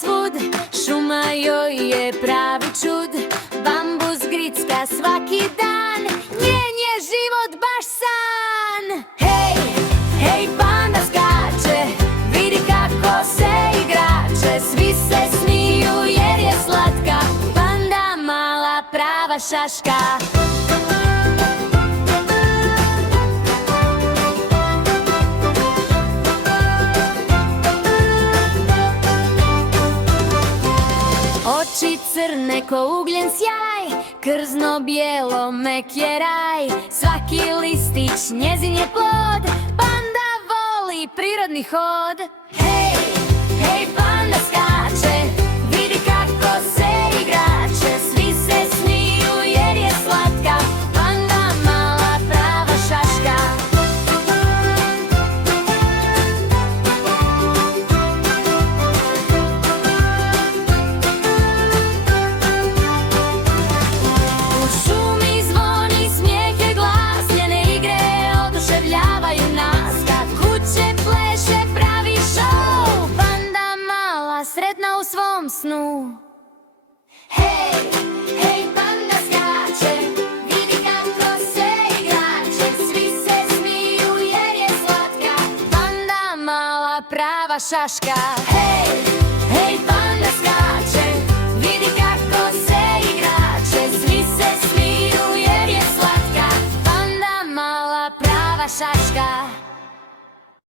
svud, šuma joj je pravi čud. Bambus gricka svaki dan, njen je život baš san. Hej, hej, panda skače, vidi kako se igrače. Svi se smiju jer je slatka, panda mala prava šaška. Oči crne ko ugljen sjaj, krzno bijelo mek je raj. Svaki listić njezin je plod, panda voli prirodni hod. Hej, hej, panda skače, vidi kako se igrače. Svi se smiju jer je slatka, panda mala prava šaška. Sretna u svom snu. Hej, hej, panda skače, vidi kako se igrače. Svi se smiju jer je slatka, panda mala prava šaška. Hej, hej, panda skače, vidi kako se igrače. Svi se smiju jer je slatka, panda mala prava šaška.